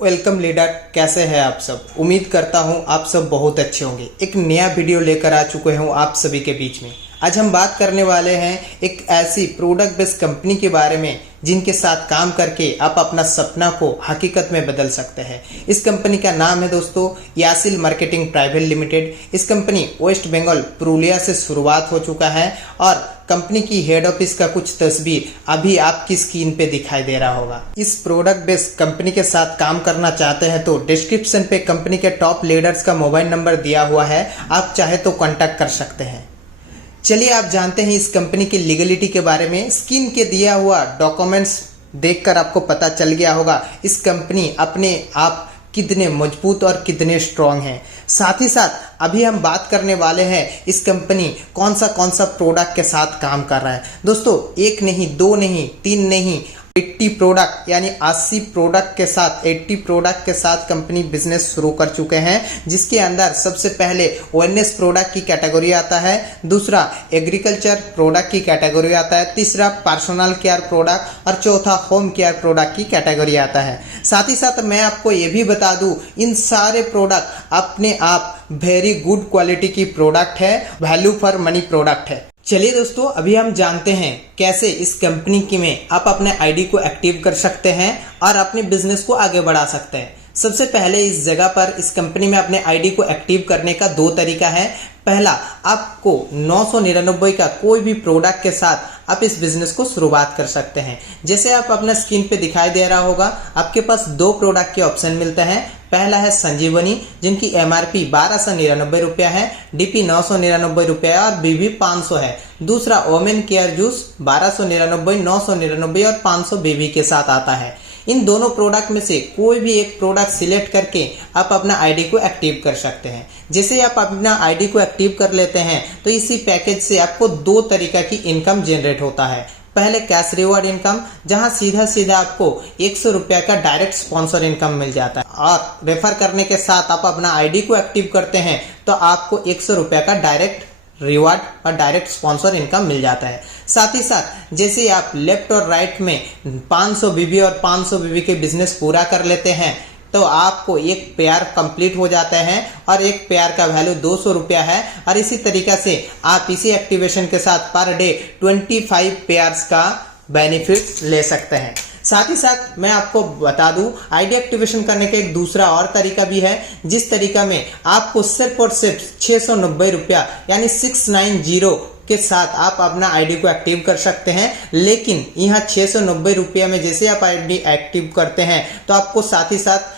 Welcome leader, कैसे हैं आप सब। उम्मीद करता हूं आप सब बहुत अच्छे होंगे। एक नया वीडियो लेकर आ चुके हूं आप सभी के बीच में। आज हम बात करने वाले हैं एक ऐसी प्रोडक्ट बेस्ड कंपनी के बारे में जिनके साथ काम करके आप अपना सपना को हकीकत में बदल सकते हैं। इस कंपनी का नाम है दोस्तों यासिल मार्केटिंग प्राइवेट लिमिटेड। इस कंपनी वेस्ट बंगाल पुरुलिया से शुरुआत हो चुका है और कंपनी की हेड ऑफिस का कुछ तस्वीर अभी आपकी स्क्रीन पे दिखाई दे रहा होगा। इस प्रोडक्ट बेस्ड कंपनी के साथ काम करना चाहते हैं तो डिस्क्रिप्शन पे कंपनी के टॉप लीडर्स का मोबाइल नंबर दिया हुआ है, आप चाहे तो कांटेक्ट कर सकते हैं। चलिए आप जानते हैं इस कंपनी की लीगलिटी के बारे में। स्क्रीन के दिया हुआ डॉक्यूमेंट्स देखकर आपको पता चल गया होगा इस कंपनी अपने आप कितने मजबूत और कितने स्ट्रांग हैं। साथ ही साथ अभी हम बात करने वाले हैं इस कंपनी कौन सा प्रोडक्ट के साथ काम कर रहा है। दोस्तों एक नहीं, दो नहीं, तीन नहीं, 80 प्रोडक्ट यानी 80 प्रोडक्ट के साथ 80 प्रोडक्ट के साथ कंपनी बिजनेस शुरू कर चुके हैं, जिसके अंदर सबसे पहले वेलनेस प्रोडक्ट की कैटेगरी आता है, दूसरा एग्रीकल्चर प्रोडक्ट की कैटेगरी आता है, तीसरा पर्सनल केयर प्रोडक्ट और चौथा होम केयर प्रोडक्ट की कैटेगरी आता है। साथ ही साथ मैं आपको ये भी बता दूं इन सारे प्रोडक्ट अपने आप वेरी गुड क्वालिटी की प्रोडक्ट है, वैल्यू फॉर मनी प्रोडक्ट है। चलिए दोस्तों अभी हम जानते हैं कैसे इस कंपनी की में आप अपने आईडी को एक्टिव कर सकते हैं और अपने बिजनेस को आगे बढ़ा सकते हैं। सबसे पहले इस जगह पर इस कंपनी में अपने आईडी को एक्टिव करने का दो तरीका है। पहला, आपको 999 का कोई भी प्रोडक्ट के साथ आप इस बिजनेस को शुरुआत कर सकते हैं। जैसे आप अपना स्क्रीन पे दिखाई दे रहा होगा, आपके पास दो प्रोडक्ट के ऑप्शन मिलते हैं। पहला है संजीवनी जिनकी एमआरपी 1299 रुपया है, डीपी 999 रुपया और बीबी 500 है। दूसरा ओमेन केयर जूस 1299, 999 और 500 बीबी के साथ आता है। इन दोनों प्रोडक्ट में से कोई भी एक प्रोडक्ट सिलेक्ट करके आप अपना आईडी को एक्टिव कर सकते हैं। जैसे आप अपना आईडी को एक्टिव कर लेते हैं तो इसी पैकेज से आपको दो तरीका की इनकम जनरेट होता है। पहले कैश रिवॉर्ड इनकम, जहां सीधा आपको 100 रुपया का डायरेक्ट स्पॉन्सर इनकम मिल जाता है और रेफर करने के साथ आप अपना आईडी को एक्टिव करते हैं तो आपको 100 रुपया का डायरेक्ट रिवार्ड और डायरेक्ट स्पॉन्सर इनकम मिल जाता है। साथ ही साथ जैसे आप लेफ्ट और राइट में 500 बीबी और 500 बीबी के बिजनेस पूरा कर लेते हैं तो आपको एक पेयर कंप्लीट हो जाता है और एक पेयर का वैल्यू 200 रुपया है। और इसी तरीका से आप इसी एक्टिवेशन के साथ पर डे 25 पेयर्स का बेनिफिट ले सकते हैं। साथ ही साथ मैं आपको बता दूं आईडी एक्टिवेशन करने का एक दूसरा और तरीका भी है, जिस तरीका में आपको सिर्फ और सिर्फ 690 रुपया यानी 690 के साथ आप अपना आईडी को एक्टिव कर सकते हैं। लेकिन यहाँ 690 रुपया में जैसे आप आईडी एक्टिव करते हैं तो आपको साथ ही साथ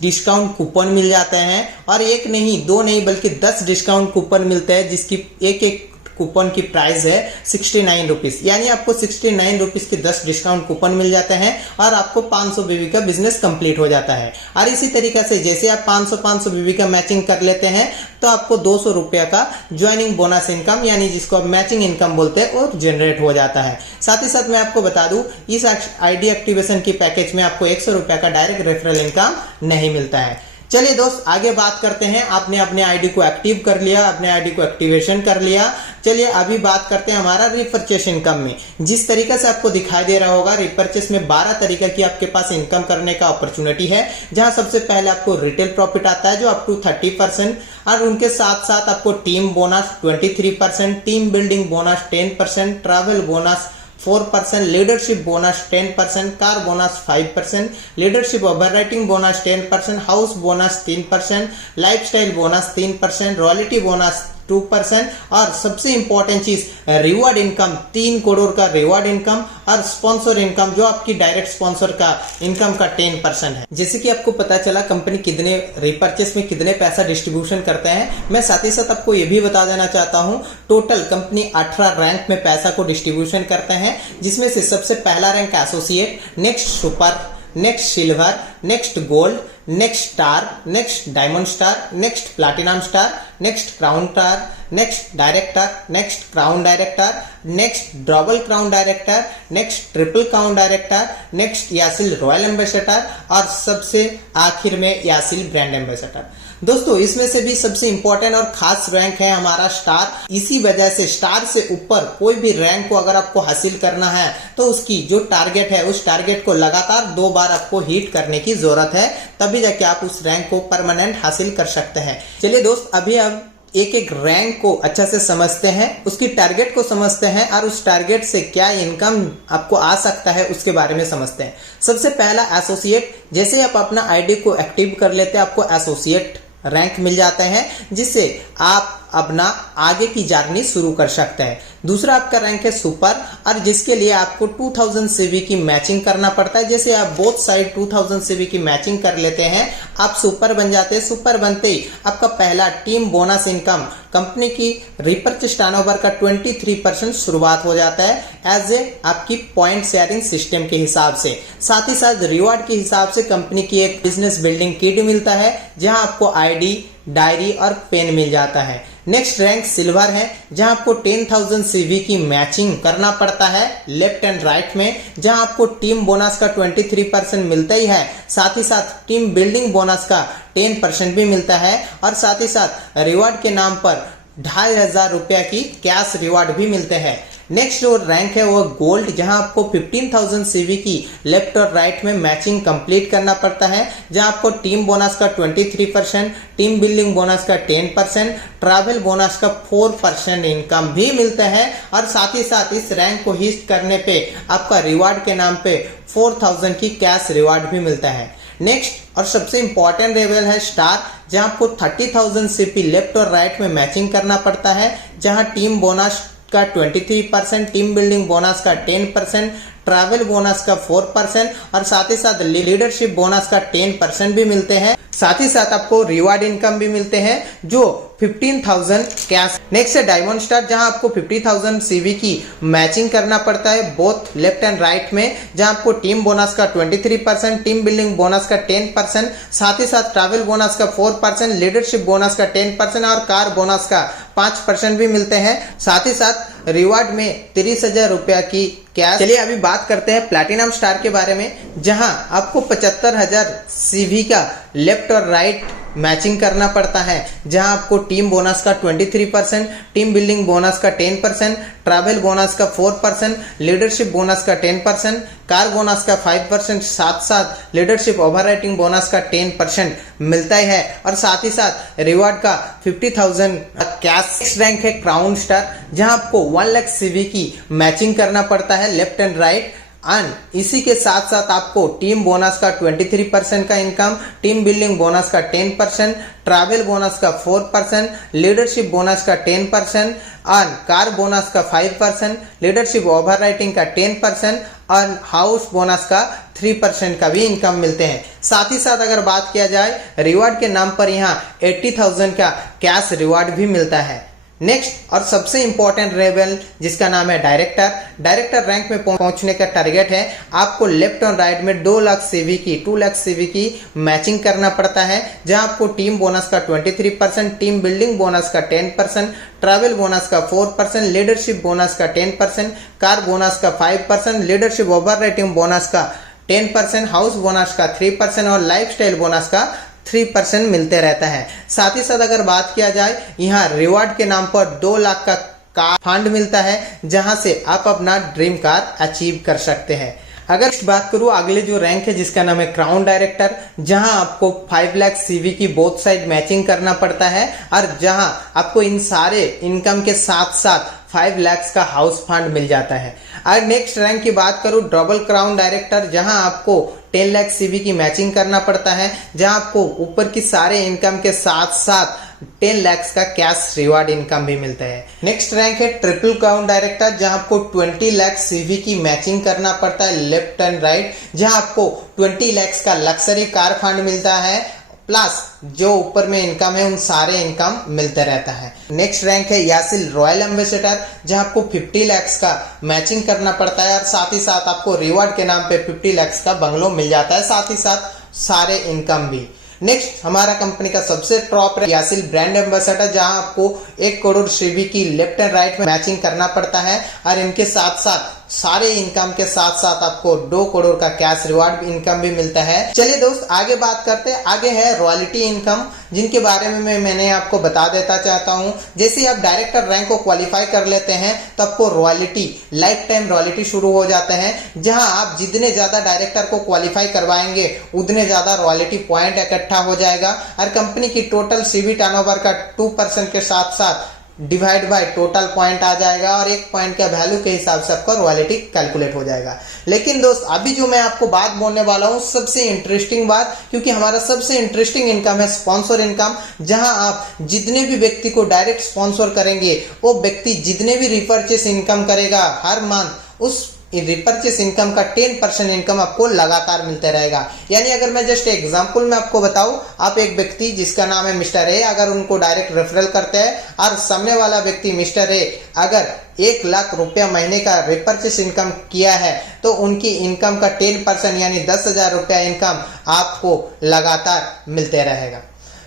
डिस्काउंट कूपन मिल जाते हैं और एक नहीं, दो नहीं, बल्कि 10 डिस्काउंट कूपन मिलते हैं, जिसकी एक कूपन की प्राइस है 69 रुपीज। यानी आपको 69 रुपीज के 10 डिस्काउंट कूपन मिल जाते हैं और आपको 500 बीबी का बिजनेस कंप्लीट हो जाता है। और इसी तरीके से जैसे आप 500 बीबी का मैचिंग कर लेते हैं तो आपको 200 रुपया का ज्वाइनिंग बोनस इनकम यानी जिसको आप मैचिंग इनकम बोलते हैं वो जनरेट हो जाता है। साथ ही साथ मैं आपको बता दूं इस आईडी एक्टिवेशन की पैकेज में आपको 100 रुपया का डायरेक्ट रेफरल इनकम नहीं मिलता है। चलिए दोस्त आगे बात करते हैं। आपने अपने आईडी को एक्टिव कर लिया, अपने आईडी को एक्टिवेशन कर लिया। चलिए अभी बात करते हैं हमारा रिपर्चेस इनकम में। जिस तरीके से आपको दिखाई दे रहा होगा रिपर्चेस में 12 तरीके की आपके पास इनकम करने का अपॉर्चुनिटी है, जहां सबसे पहले आपको रिटेल प्रॉफिट आता है जो अप टू 30% और उनके साथ साथ आपको team bonus 23%, team building bonus 10%, travel bonus 4%, leadership bonus 10%, car bonus 5%, leadership overwriting bonus 10%, house bonus 3%, lifestyle bonus 3%, royalty bonus 2% और सबसे इंपॉर्टेंट चीज रिवॉर्ड इनकम 3 करोड़ का रिवॉर्ड इनकम और स्पॉन्सर इनकम जो आपकी डायरेक्ट स्पॉन्सर का इनकम का 10% है। जैसे कि आपको पता चला कंपनी कितने रिपर्चेस में कितने पैसा डिस्ट्रीब्यूशन करते हैं, मैं साथ ही साथ आपको ये भी बता देना चाहता हूँ टोटल कंपनी 18 रैंक में पैसा को डिस्ट्रीब्यूशन करते हैं, जिसमें से सबसे पहला rank associate, next super, next silver, next gold, next star, next diamond star, next platinum star, next crown star, next director, next crown director, next double crown director, next triple crown director, next यासिल royal ambassador और सबसे आखिर में यासिल brand ambassador. दोस्तों इसमें से भी सबसे इंपॉर्टेंट और खास रैंक है हमारा स्टार। इसी वजह से स्टार से ऊपर कोई भी रैंक को अगर आपको हासिल करना है तो उसकी जो टारगेट है उस टारगेट को लगातार 2 बार आपको हिट करने की जरूरत है, तभी जाके आप उस रैंक को परमानेंट हासिल कर सकते हैं। चलिए दोस्त, अभी अब एक एक रैंक को अच्छा से समझते हैं, उसकी टारगेट को समझते हैं और उस टारगेट से क्या इनकम आपको आ सकता है उसके बारे में समझते हैं। सबसे पहला एसोसिएट। जैसे आप अपना आईडी को एक्टिव कर लेते हैं आपको एसोसिएट रैंक मिल जाते हैं, जिससे आप अपना आगे की जर्नी शुरू कर सकते हैं। दूसरा आपका रैंक है सुपर, और जिसके लिए आपको 2000 सीवी की मैचिंग करना पड़ता है। जैसे आप बोथ साइड 2000 सीवी की मैचिंग कर लेते हैं, आप सुपर बन जाते हैं। सुपर बनते ही आपका पहला टीम बोनस इनकम कंपनी की रिपर्चेस टर्नओवर का 23% शुरुआत हो जाता है एज ए आपकी पॉइंट शेयरिंग सिस्टम के हिसाब से। साथ ही साथ रिवॉर्ड के हिसाब से कंपनी की एक बिजनेस बिल्डिंग किट मिलता है, जहां आपको आईडी, डायरी और पेन मिल जाता है। नेक्स्ट रैंक सिल्वर है, जहां आपको 10,000 सीवी की मैचिंग करना पड़ता है लेफ्ट एंड राइट में, जहां आपको टीम बोनस का 23% मिलता ही है, साथ ही साथ टीम बिल्डिंग बोनस का 10% भी मिलता है, और साथ ही साथ रिवॉर्ड के नाम पर 2,500 रुपया की कैश रिवॉर्ड भी मिलते हैं। नेक्स्ट जो रैंक है वो गोल्ड, जहां आपको 15,000 सीवी की लेफ्ट और राइट में मैचिंग कंप्लीट करना पड़ता है, जहां आपको टीम बोनस का 23%, टीम बिल्डिंग बोनस का 10%, ट्रैवल बोनस का 4% इनकम भी मिलता है, और साथ ही साथ इस रैंक को हिट करने पे आपका रिवार्ड के नाम पे 4,000 की कैश रिवार्ड भी मिलता है। नेक्स्ट और सबसे इंपॉर्टेंट लेवल है स्टार, जहां आपको 30,000 सीपी लेफ्ट और राइट में मैचिंग करना पड़ता है, जहां टीम बोनस का 23%, टीम बिल्डिंग बोनस का 10%, ट्रैवल बोनस का 4%, और साथ ही साथ लीडरशिप बोनस का 10% भी मिलते हैं। साथ ही साथ आपको रिवार्ड इनकम भी मिलते हैं जो 15,000 कैश। नेक्स्ट है डायमंड स्टार, जहां आपको 50,000 सीवी की मैचिंग करना पड़ता है बोथ लेफ्ट एंड राइट में, जहां आपको टीम बोनस का 23%, टीम बिल्डिंग बोनस का 10%, साथ ही साथ ट्रैवल बोनस का 4%, लीडरशिप बोनस का 10% और कार बोनस का 5% भी मिलते हैं। साथ ही साथ रिवार्ड में 30,000 रुपया की कैश। चलिए अभी बात करते हैं प्लैटिनम स्टार के बारे में, जहां आपको 75,000 सीवी का लेफ्ट और राइट मैचिंग करना पड़ता है, जहां आपको टीम बोनस का 23%, टीम बिल्डिंग बोनस का 10%, ट्रैवल बोनस का 4%, लीडरशिप बोनस का 10%, कार बोनस का 5%, साथ साथ लीडरशिप ओवरराइटिंग बोनस का 10% मिलता है, और साथ ही साथ रिवार्ड का 50,000 कैश। नेक्स्ट रैंक है क्राउन स्टार, जहां आपको 1 लाख सीवी की मैचिंग करना पड़ता है लेफ्ट एंड राइट, एंड इसी के साथ साथ आपको टीम बोनस का 23% का इनकम, टीम बिल्डिंग बोनस का 10%, ट्रैवल बोनस का 4%, लीडरशिप बोनस का 10%, और कार बोनस का 5%, लीडरशिप ओवरराइटिंग का 10% और हाउस बोनस का 3% का भी इनकम मिलते हैं। साथ ही साथ अगर बात किया जाए रिवार्ड के नाम पर यहाँ 80,000 का कैश रिवार्ड भी मिलता है। नेक्स्ट और सबसे इंपॉर्टेंट लेवल जिसका नाम है डायरेक्टर रैंक में पहुंचने का टारगेट है, आपको लेफ्ट और राइट में 2 लाख सीवी की मैचिंग करना पड़ता है, जहां आपको टीम बोनस का 23%, टीम बिल्डिंग बोनस का 10%, ट्रैवल बोनस का 4%, लीडरशिप बोनस का 10%, कार बोनस का 5%, लीडरशिप ओवरराइटिंग बोनस का 10%, हाउस बोनस का 3% और लाइफस्टाइल बोनस का 3% मिलते रहता है। साथ ही साथ अगर बात किया जाए, यहाँ रिवार्ड के नाम पर 2 लाख का कार फंड मिलता है, जहां से आप अपना ड्रीम कार अचीव कर सकते हैं। अगर बात करूं अगले जो रैंक है जिसका नाम है क्राउन डायरेक्टर, जहां आपको 5 लाख सीवी की बोथ साइड मैचिंग करना पड़ता है, और जहां आपको इन सारे इनकम के साथ साथ 5 लाख का हाउस फंड मिल जाता है। और नेक्स्ट रैंक की बात करूं डबल क्राउन डायरेक्टर, जहां आपको 10 लाख सीवी की मैचिंग करना पड़ता है, जहां आपको ऊपर की सारे इनकम के साथ साथ 10 लाख का कैश रिवार्ड इनकम भी मिलता है। नेक्स्ट रैंक है ट्रिपल क्राउन डायरेक्टर, जहां आपको 20 लाख सीवी की मैचिंग करना पड़ता है लेफ्ट एंड राइट, जहां आपको 20 लाख का लग्जरी कार फंड मिलता है, प्लस जो ऊपर में इनकम है उन सारे इनकम मिलते रहता है। नेक्स्ट रैंक है यासिल रॉयल एम्बेसडर, जहां आपको 50 लाख का मैचिंग करना पड़ता है, और साथ ही साथ आपको रिवार्ड के नाम पे 50 लाख का बंगलो मिल जाता है, साथ ही साथ सारे इनकम भी। नेक्स्ट हमारा कंपनी का सबसे टॉप यासिल ब्रांड एम्बेसडर, जहां आपको 1 करोड़ सीवी की लेफ्ट एंड राइट में मैचिंग करना पड़ता है, और इनके साथ साथ सारे इनकम के साथ साथ आपको 2 करोड़ का कैश रिवार्ड इनकम भी मिलता है। चलिए दोस्त आगे बात करते हैं। आगे है रॉयल्टी इनकम, जिनके बारे में मैंने आपको बता देता चाहता हूं। जैसे आप डायरेक्टर रैंक को क्वालिफाई कर लेते हैं तो आपको रॉयल्टी, लाइफ टाइम रॉयल्टी शुरू हो जाते हैं, जहां आप जितने ज्यादा डायरेक्टर को क्वालिफाई करवाएंगे उतने ज्यादा रॉयल्टी पॉइंट इकट्ठा हो जाएगा और कंपनी की टोटल सीवी टर्नओवर का 2% के साथ साथ डिवाइड बाय टोटल पॉइंट आ जाएगा और एक पॉइंट का वैल्यू के हिसाब से आपका रॉयल्टी कैलकुलेट हो जाएगा। लेकिन दोस्त अभी जो मैं आपको बात बोलने वाला हूं सबसे इंटरेस्टिंग बात, क्योंकि हमारा सबसे इंटरेस्टिंग इनकम है स्पॉन्सर इनकम, जहां आप जितने भी व्यक्ति को डायरेक्ट स्पॉन्सर करेंगे वो व्यक्ति जितने भी रिपर्चेस इनकम करेगा हर मंथ उस रिपर्चेस इनकम का 10% इनकम आपको लगातार मिलते रहेगा। यानी अगर मैं जस्ट एग्जांपल में आपको बताऊं, आप एक व्यक्ति जिसका नाम है मिस्टर ए, अगर उनको डायरेक्ट रेफरल करते हैं और सामने वाला व्यक्ति मिस्टर ए अगर 1 लाख रुपया महीने का रिपर्चेस इनकम किया है तो उनकी इनकम का 10% यानी 10,000 रुपया इनकम आपको लगातार मिलते रहेगा।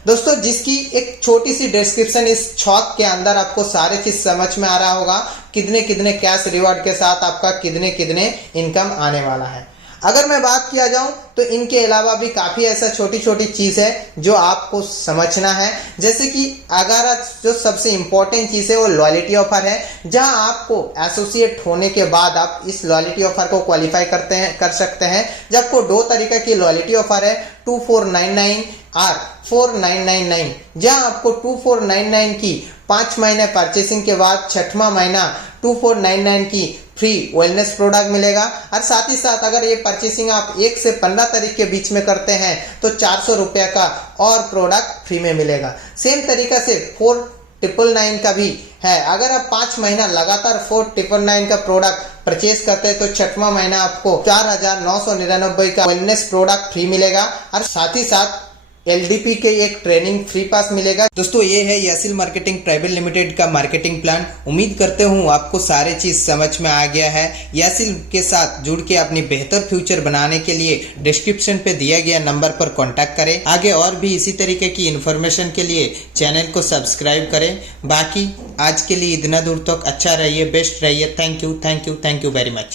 दोस्तों जिसकी एक छोटी सी डिस्क्रिप्शन इस छौक के अंदर आपको सारे चीज समझ में आ रहा होगा, कितने कितने कैश रिवार्ड के साथ आपका कितने कितने इनकम आने वाला है। अगर मैं बात किया जाऊं तो इनके अलावा भी काफी ऐसा छोटी छोटी चीज है जो आपको समझना है। जैसे कि अगर जो सबसे इंपॉर्टेंट चीज है वो लॉयल्टी ऑफर है, जहां आपको एसोसिएट होने के बाद आप इस लॉयल्टी ऑफर को क्वालिफाई कर सकते हैं। जब आपको 2 तरीके की लॉयल्टी ऑफर है, 2499 और 4999, जहां आपको 2499 की 5 महीने परचेसिंग के बाद 6वां महीना 2499 की फ्री वेलनेस प्रोडक्ट मिलेगा और साथ ही साथ अगर ये परचेसिंग आप 1 से 15 तारीख के बीच में करते हैं तो 400 रुपया का और प्रोडक्ट फ्री में मिलेगा। सेम तरीका से 4999 का भी है, अगर आप 5 महीना लगातार 4999 का प्रोडक्ट परचेज करते हैं तो 6वां महीना आपको 4,999 का वेलनेस प्रोडक्ट फ्री मिलेगा और साथ ही साथ LDP के एक ट्रेनिंग फ्री पास मिलेगा। दोस्तों ये है यासिल मार्केटिंग प्राइवेट लिमिटेड का मार्केटिंग प्लान। उम्मीद करते हूँ आपको सारे चीज समझ में आ गया है। यासिल के साथ जुड़ के अपनी बेहतर फ्यूचर बनाने के लिए डिस्क्रिप्शन पे दिया गया नंबर पर कांटेक्ट करें। आगे और भी इसी तरीके की इन्फॉर्मेशन के लिए चैनल को सब्सक्राइब करें। बाकी आज के लिए इतना दूर तक अच्छा रहिए, बेस्ट रहिए। Thank you very much.